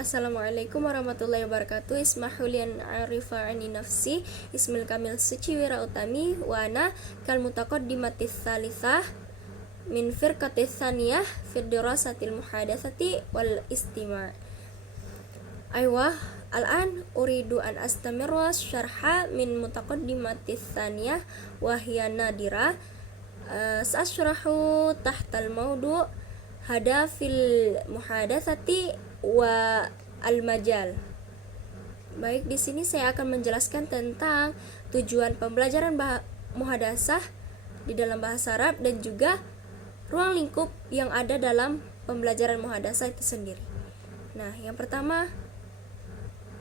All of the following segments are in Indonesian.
Assalamualaikum warahmatullahi wabarakatuh. Ismahulian arifa ani nafsi Ismil kamil suciwira utami wa ana kal mutaqaddimatis tsalitsah min firqatis tsaniyah fi dirasatil muhadatsati wal istima'. Aywah, al-an uridu an astamirra syarha min mutaqaddimatis tsaniyah wa hiya nadira. Sa'ashrahu tahtal mawdu' hadafil muhadatsati wa al-majal. Baik, di sini saya akan menjelaskan tentang tujuan pembelajaran muhadasah di dalam bahasa Arab dan juga ruang lingkup yang ada dalam pembelajaran muhadasah itu sendiri. Nah, yang pertama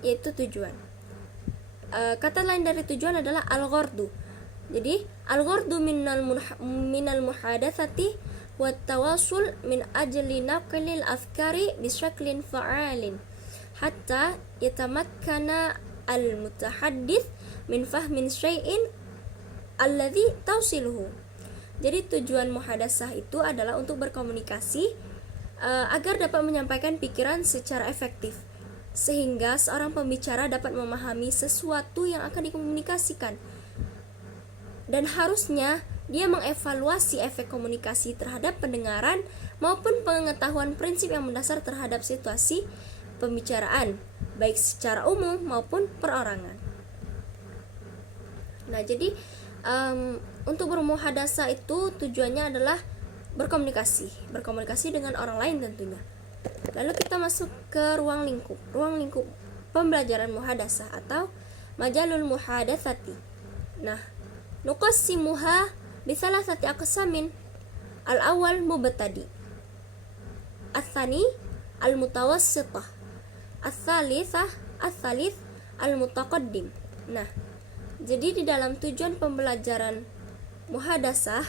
yaitu tujuan. Kata lain dari tujuan adalah al-ghardu. Jadi, al-ghardu minal muhadatsati wa tawasul min ajli naqlil afkari bisyaklin fa'alin hatta yatamakkana al-mutahaddits min fahmin syai'in alladhi tawsiluhu. Jadi tujuan muhadasah itu adalah untuk berkomunikasi agar dapat menyampaikan pikiran secara efektif, sehingga seorang pembicara dapat memahami sesuatu yang akan dikomunikasikan. Dan harusnya dia mengevaluasi efek komunikasi terhadap pendengaran maupun pengetahuan prinsip yang mendasar terhadap situasi pembicaraan, baik secara umum maupun perorangan. Nah, jadi untuk bermuhadasah itu tujuannya adalah berkomunikasi dengan orang lain tentunya. Lalu kita masuk ke ruang lingkup pembelajaran muhadasah atau majalul muhadatsati. Nah, nuqassimuha bisalasati aqsamin. Al-awwal mubtadi, al-tsani al-mutawassithah, al-tsalits al-mutaqaddim. Nah, jadi di dalam tujuan pembelajaran muhadasah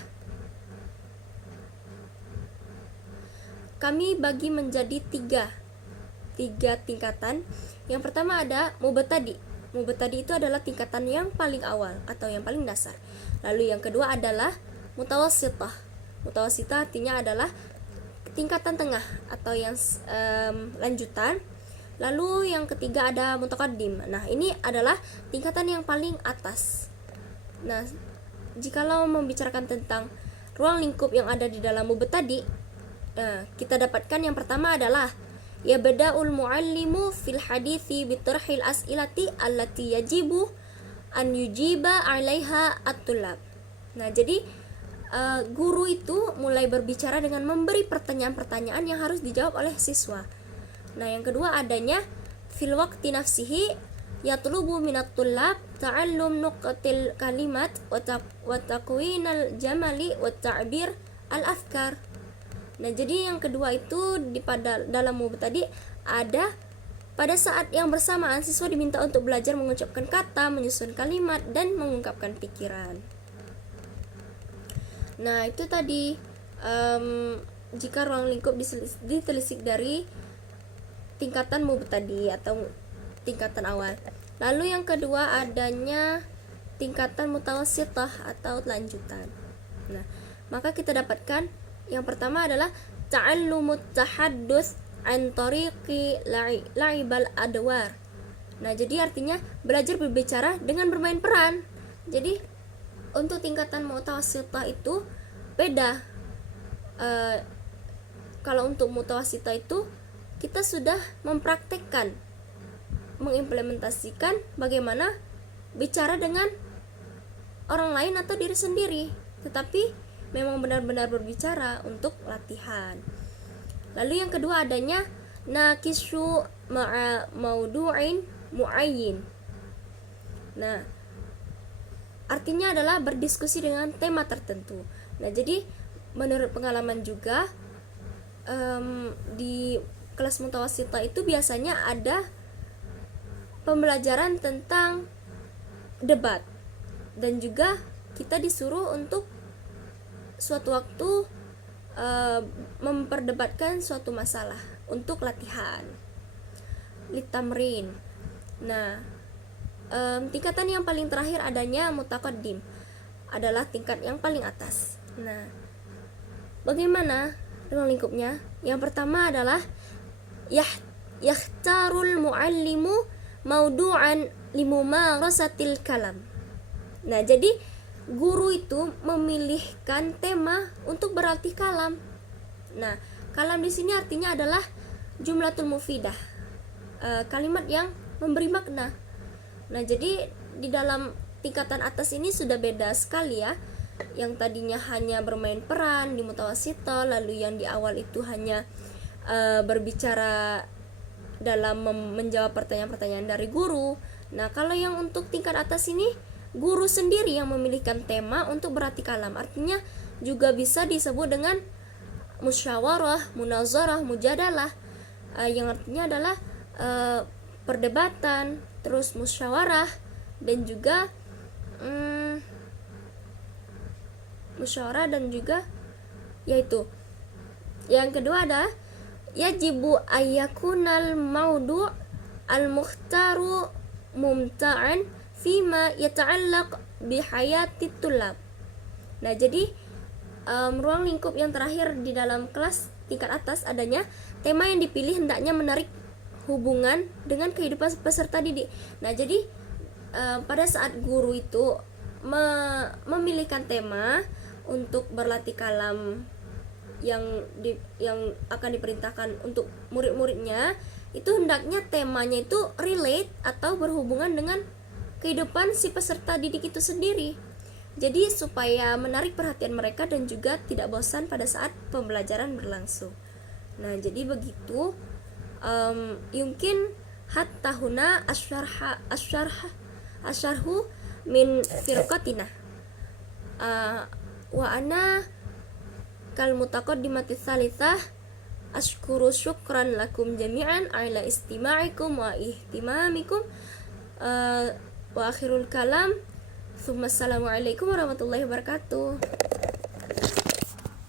kami bagi menjadi tiga tingkatan. Yang pertama ada mubtadi. Mubtadi itu adalah tingkatan yang paling awal atau yang paling dasar. Lalu yang kedua adalah mutawassithah. Mutawassithah artinya adalah tingkatan tengah atau yang lanjutan. Lalu yang ketiga ada mutaqaddim. Nah, ini adalah tingkatan yang paling atas. Nah, jikalau membicarakan tentang ruang lingkup yang ada di dalam mubtadi, kita dapatkan yang pertama adalah yabda'ul muallimu fil hadithi bitarhil as'ilati allati yajibu an yujiba 'alaiha at-tullab. Nah, jadi guru itu mulai berbicara dengan memberi pertanyaan-pertanyaan yang harus dijawab oleh siswa. Nah, yang kedua adanya fil waqti nafsihi yatlubu minat tullab ta'allum nuqatil kalimat wa takwinal jamali wa ta'bir al-afkar. Nah, jadi yang kedua itu dalam mubtadi ada pada saat yang bersamaan siswa diminta untuk belajar mengucapkan kata, menyusun kalimat, dan mengungkapkan pikiran. Nah, itu tadi jika ruang lingkup ditelisik dari tingkatan mubtadi atau tingkatan awal. Lalu yang kedua adanya tingkatan mutawassithah atau lanjutan. Nah, maka kita dapatkan yang pertama adalah ta'allumut tahadduts an tariqi la'ibal adwar. Nah, jadi artinya belajar berbicara dengan bermain peran. Jadi untuk tingkatan mutawassithah itu beda. Kalau untuk mutawassithah itu kita sudah mempraktekkan, mengimplementasikan bagaimana bicara dengan orang lain atau diri sendiri, tetapi memang benar-benar berbicara untuk latihan. Lalu yang kedua adanya nakishu ma'a maudu'in mu'ayyin. Nah, artinya adalah berdiskusi dengan tema tertentu. Nah, jadi menurut pengalaman juga di kelas mutawassithah itu biasanya ada pembelajaran tentang debat dan juga kita disuruh untuk suatu waktu memperdebatkan suatu masalah untuk latihan litamrin. Nah, tingkatan yang paling terakhir adanya mutaqaddim, adalah tingkat yang paling atas. Nah, bagaimana ruang lingkupnya? Yang pertama adalah yakhtarul muallimu maudu'an limumarasatil kalam. Nah, jadi guru itu memilihkan tema untuk berlatih kalam. Nah, kalam di sini artinya adalah jumlatul mufidah, kalimat yang memberi makna. Nah, jadi di dalam tingkatan atas ini sudah beda sekali ya. Yang tadinya hanya bermain peran di mutawasito, lalu yang di awal itu hanya berbicara dalam menjawab pertanyaan-pertanyaan dari guru. Nah, kalau yang untuk tingkat atas ini guru sendiri yang memilihkan tema untuk berlatih kalam. Artinya juga bisa disebut dengan musyawarah, munazarah, mujadalah, yang artinya adalah perdebatan, terus musyawarah, dan juga musyawarah, dan juga yaitu yang kedua ada yajibu ayyakunal maudu' al-mukhtaru mumta'an fima yata'allaq bihayati tulab. Nah, jadi ruang lingkup yang terakhir di dalam kelas tingkat atas adanya tema yang dipilih hendaknya menarik hubungan dengan kehidupan peserta didik. Nah, jadi pada saat guru itu memilihkan tema untuk berlatih kalam yang akan diperintahkan untuk murid-muridnya, itu hendaknya temanya itu relate atau berhubungan dengan kehidupan si peserta didik itu sendiri. Jadi supaya menarik perhatian mereka dan juga tidak bosan pada saat pembelajaran berlangsung. Nah, jadi begitu. Yumkin hatta huna asyarhu min firqatina. Wa ana kal mutaqaddimati tsalitsah ashkuru syukran lakum jami'an ala istima'ikum wa ihtimamikum. Wa akhirul kalam. Assalamualaikum warahmatullahi wabarakatuh.